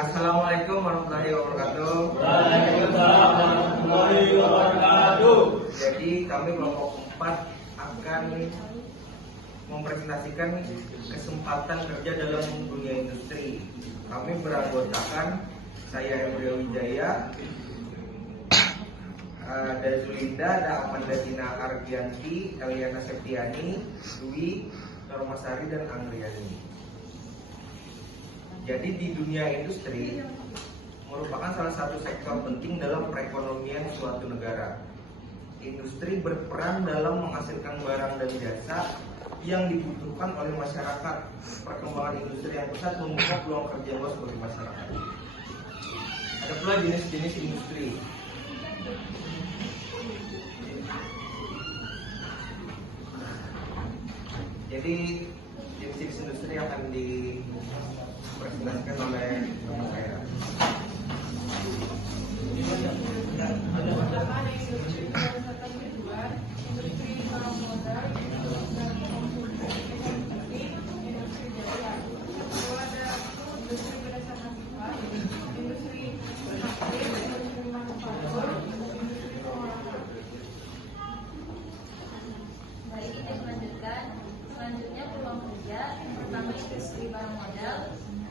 Assalamualaikum warahmatullahi wabarakatuh. Waalaikumsalam warahmatullahi wabarakatuh. Jadi kami kelompok 4 akan mempresentasikan kesempatan kerja dalam dunia industri. Kami beranggotakan saya Embryo Wijaya, ada Zulinda, ada Amanda Tina Argianti, Eliana Septiani, Dwi, Normasari, dan Anggriani. Jadi di dunia industri merupakan salah satu sektor penting dalam perekonomian suatu negara. Industri berperan dalam menghasilkan barang dan jasa yang dibutuhkan oleh masyarakat. Perkembangan industri yang pesat membuka peluang kerja luas bagi masyarakat. Ada pula jenis-jenis industri. Jadi jenis-jenis industri akan dipresentasikan oleh teman saya. Baik, kita melanjutkan. Selanjutnya peluang kerja. Yang pertama industri barang modal,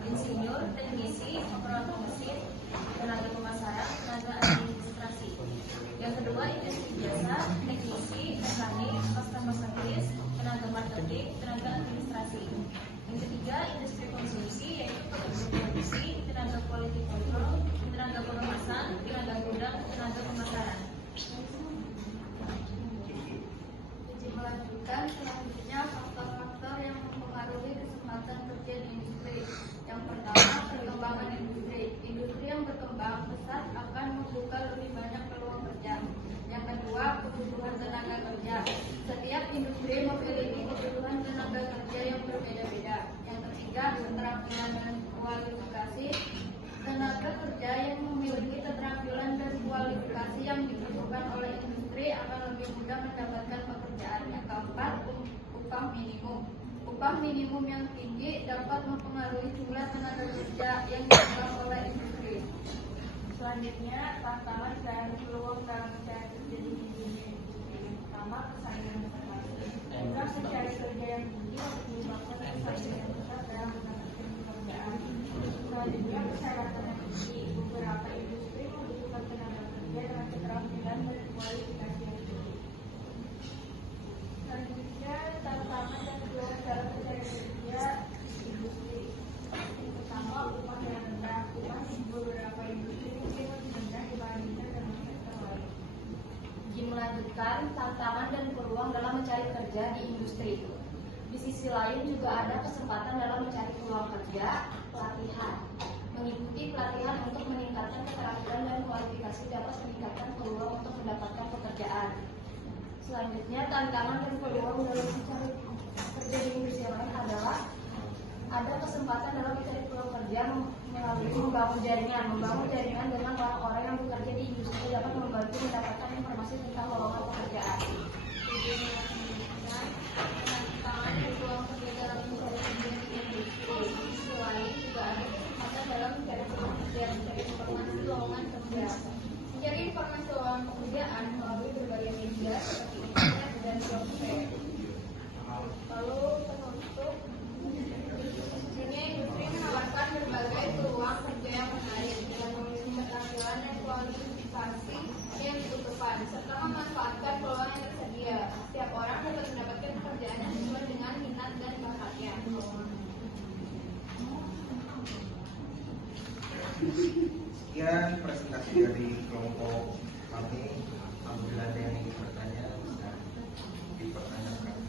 insinyur, teknisi, operator mesin, tenaga pemasaran, tenaga administrasi. Yang kedua industri jasa, teknisi, mekanik, customer service, tenaga marketing, tenaga administrasi. Yang ketiga industri konsumsi, yaitu produksi, tenaga quality control, tenaga pengemasan, tenaga gudang, tenaga pemasaran. Melanjutkan, selanjutnya faktor-faktor yang mempengaruhi kesempatan kerja di industri. Yang pertama, perkembangan industri. Industri yang berkembang pesat akan membuka lebih banyak peluang kerja. Yang kedua, kebutuhan tenaga kerja. Setiap industri memiliki kebutuhan tenaga kerja yang berbeda-beda. Yang ketiga, keterampilan dan kualifikasi. Tenaga kerja yang memiliki keterampilan dan kualifikasi yang dibutuhkan oleh industri akan lebih mudah mendapatkan pekerjaan. Yang keempat, upah minimum. Upah minimum yang tinggi dapat mempengaruhi jumlah tenaga kerja yang dibutuhkan oleh industri. Selanjutnya, tantangan dan peluang dalam mencari kerja di dunia industri. Yang pertama, persaingan internasional. Kita mencari kerja yang tinggi untuk menyebabkan persaingan yang besar dalam mendapatkan pekerjaan. Selanjutnya, persyaratan yang tinggi. Beberapa industri membutuhkan tenaga kerja dengan keterampilan dan kualifikasi yang tinggi. Selanjutnya, tantangan dan peluang dalam mencari kerja di industri. Yang pertama, upah yang rendah. Upah di beberapa industri mungkin lebih rendah dibandingkan dengan sektor lain. Melanjutkan, tantangan dan peluang dalam mencari kerja di industri. Di sisi lain juga ada kesempatan dalam mencari peluang kerja, pelatihan. Mengikuti pelatihan untuk meningkatkan keterampilan dan kualifikasi dapat meningkatkan peluang untuk mendapatkan pekerjaan. Selanjutnya, tantangan dan peluang dalam mencari kerja di industri lain adalah ada kesempatan dalam mencari peluang kerja melalui membangun jaringan dengan orang-orang yang bekerja di industri dapat membantu mendapatkan informasi tentang lowongan pekerjaan. Tantangan dan peluang kerja dalam mencari kerja di industri. Di sisi lain juga ada kesempatan dalam mencari peluang kerja, mencari informasi lowongan kerja. Mencari informasi lowongan pekerjaan melalui berbagai media seperti internet dan job fair. Lalu penutup, sini industri menawarkan berbagai peluang kerja yang menarik dengan memiliki keterampilan dan kualifikasi yang dibutuhkan serta memanfaatkan peluang yang tersedia. Setiap orang dapat mendapatkan pekerjaan yang sesuai dengan minat dan bakatnya. Sekian presentasi dari kelompok kami. Apabila ada yang ingin bertanya, bisa dipertanyakan.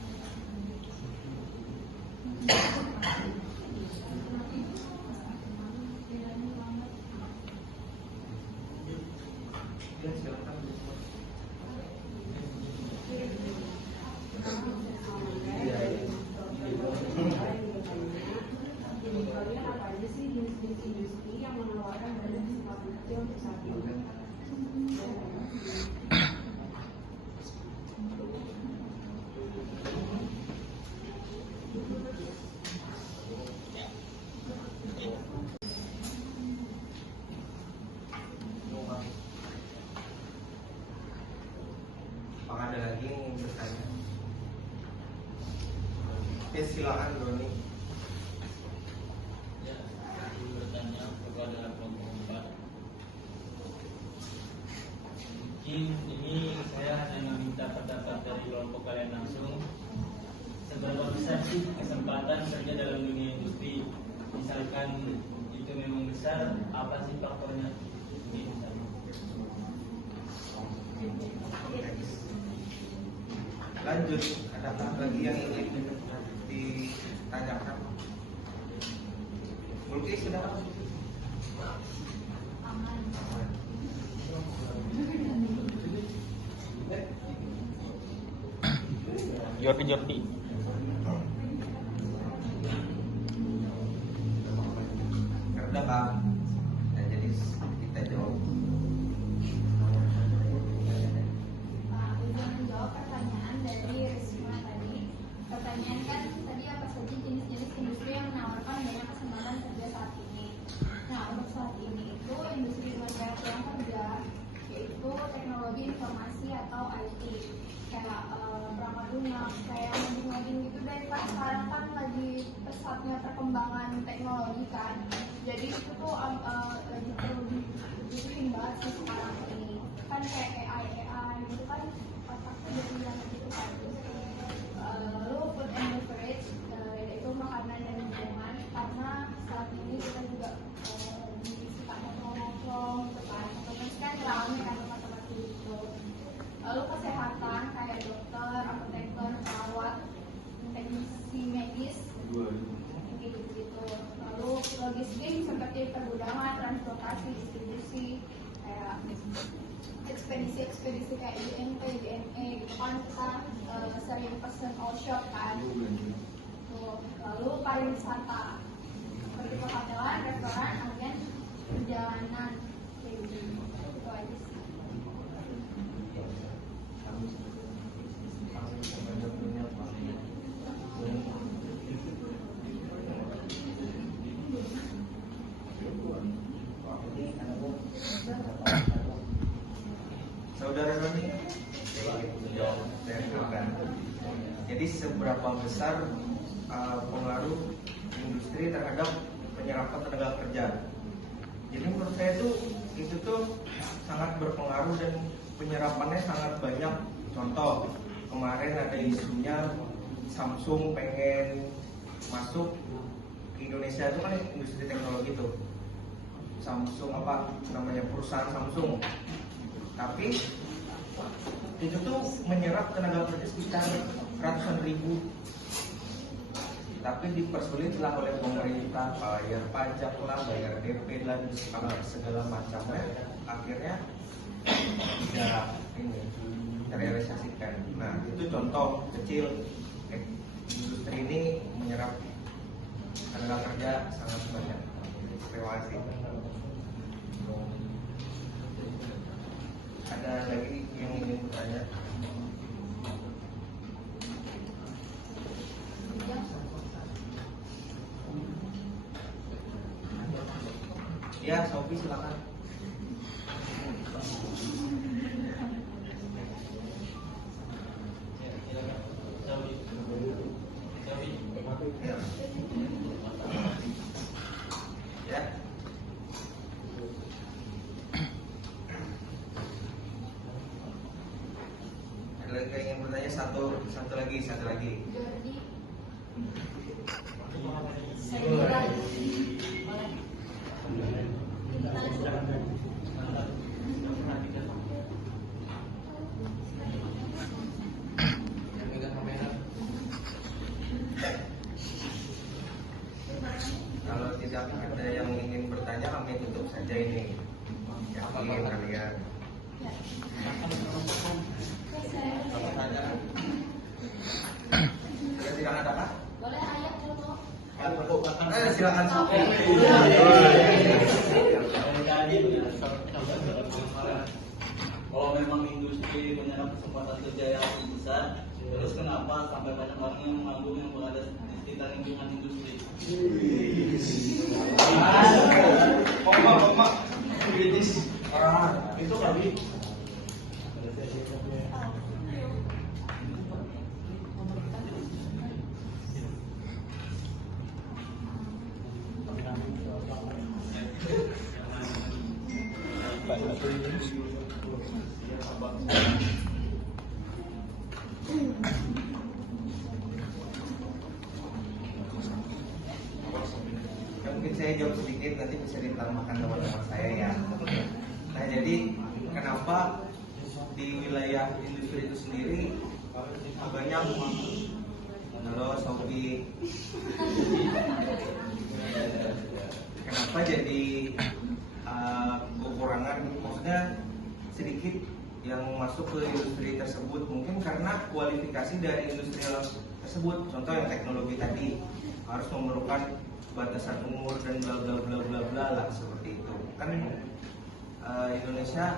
Ya, silakan. Kalian apa aja sih jenis-jenis industri yang menawarkan banyak kesempatan kerja untuk saat ini? Ya silakan Doni. Ya, saya bertanya kepada kelompok 4. Mungkin ini saya hanya meminta pendapat dari kelompok kalian langsung. Seberapa besar sih kesempatan kerja dalam dunia industri? Misalkan itu memang besar, apa sih faktornya? Ini misalnya. Lanjut, adakah lagi yang ingin ditanyakan? Mulki sudah. Jordi. Udah Kak. Nah, jadi kita jawab. Untuk menjawab pertanyaan dari Risma tadi, pertanyaan kan tadi apa saja jenis-jenis industri yang menawarkan banyak kesempatan kerja saat ini. Nah, untuk saat ini itu industri dengan banyak yang kerja yaitu teknologi informasi atau IT, kayak perangkat lunak, kayak ngoding gitu deh. Kan sekarang kan lagi pesatnya perkembangan teknologi kan, jadi itu tuh lagi perlu dibutuhin banget sih sekarang ini. Kan kayak AI gitu kan otaknya jadi yang gitu kan. Lalu food and beverage, yaitu makanan dan minuman, karena saat ini kita juga suka nongkrong gitu kan, otomatis kan rame kan tempat-tempat gitu. Lalu kesehatan kayak dokter, apoteker, perawat, teknisi medis, gitu. Lalu logistik seperti pergudangan, transportasi, distribusi, kayak ekspedisi kayak INT, JNE gitu kan, kita sering pesen all shop kan. Tuh. Lalu pariwisata seperti perhotelan, restoran, agen, perjalanan, kayak gitu. Itu aja sih. Saudara Roni, saya silakan. Jadi seberapa besar pengaruh industri terhadap penyerapan tenaga kerja? Jadi menurut saya itu tuh sangat berpengaruh dan penyerapannya sangat banyak. Contoh, kemarin ada isunya Samsung pengen masuk ke Indonesia, itu kan industri teknologi tuh. Samsung apa namanya, perusahaan Samsung. Tapi itu tuh menyerap tenaga kerja sekitar ratusan ribu. Tapi dipersulitlah oleh pemerintah, bayar pajak lah, bayar DP dan segala macamnya. Akhirnya tidak terrealisasikan. Nah, itu contoh kecil. Industri ini menyerap tenaga kerja sangat banyak. Terima kasih. Ada lagi yang ingin bertanya? Ya, Sophie silakan. Ya. Ya. Ada lagi yang ingin bertanya? Satu lagi. Jordi. Kalau tidak ada yang ingin bertanya, kami tutup saja ini. Yakin kalian? Pertanyaan? Ya, silakan ada Pak? Boleh ayat dulu. Silakan Sophie. Kalau memang industri menyerap kesempatan kerja yang besar, terus kenapa sampai banyak orang yang menganggur yang berada di sekitar lingkungan industri? Koma, kritis. Itu kali. Ya, mungkin saya jawab sedikit, nanti bisa ditambahkan teman-teman saya ya. Nah, jadi kenapa di wilayah industri itu sendiri banyak Sophie, kenapa jadi kekurangan, maksudnya sedikit yang masuk ke industri tersebut? Mungkin karena kualifikasi dari industri tersebut, contoh yang teknologi tadi harus memerlukan batasan umur dan bla bla bla bla bla lah, seperti itu kan. Indonesia